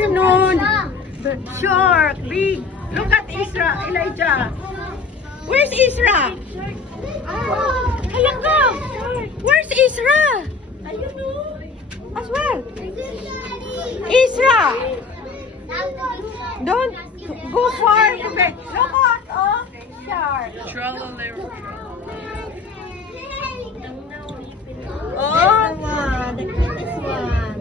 afternoon. The shark, big. Look at Isra, Elijah. Where's Isra? Halaka. Where's Isra? As well. Isra. Don't go far. Okay. Look out. Oh, shark. Oh, The cutest one.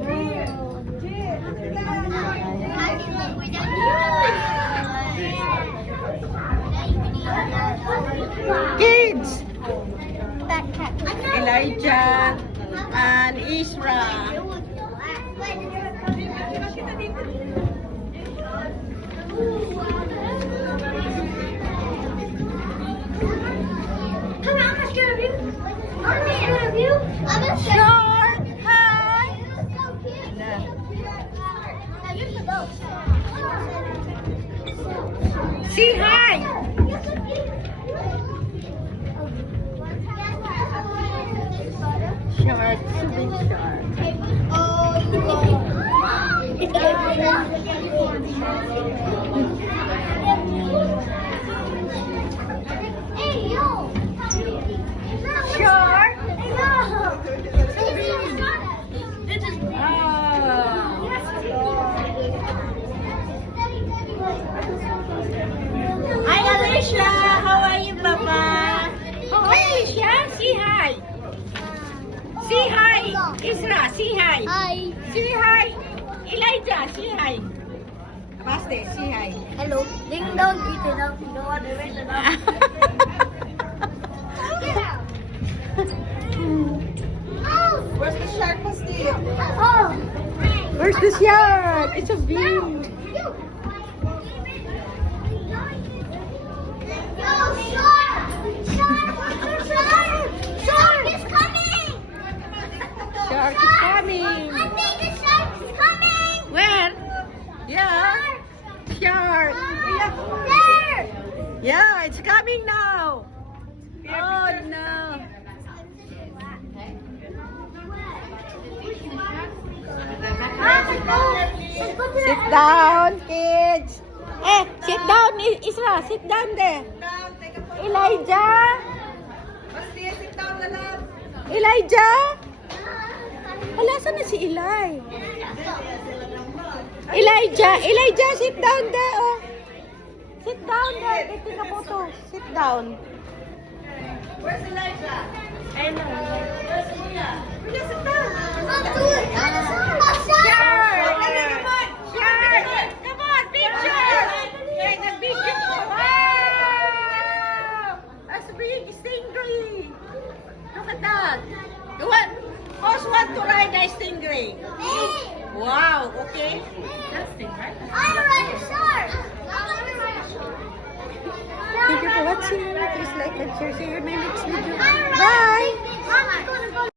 kids. Elijah and Isra. Shark, hi. Say hi. Shark, big shark. Shark. Hi, Alicia. How are you, Papa? Oh, Alicia, say hi. Say hi. Isra, say hi. Hi. Say hi. Elijah, say hi. Baste, say hi. Hello. Ding dong, eat it up. No one wait enough. Where's the shark, Basti? Oh. Where's the shark? It's a view. Shark is coming! Shark is coming. I think the shark is coming! Where? Yeah. Shark. There! Yeah, it's coming now. Oh no. Sit down, kids. Sit down, Isra. Sit down there. Elijah. Elijah. Wala, saan na si Eli? Elijah, sit down there. Oh. Sit down there. Take a photo. Sit down. Where's Elijah? I know. Where's Elijah? Sit down. Shark! Come on, picture! Okay, nag-video ko. Wow! That's a big stingray. Look at that. You want? Who's want to ride a stingray? Wow, okay. That's stingray. I'm a shark! Thank you for watching. Please like and share. See you in my next video. Bye!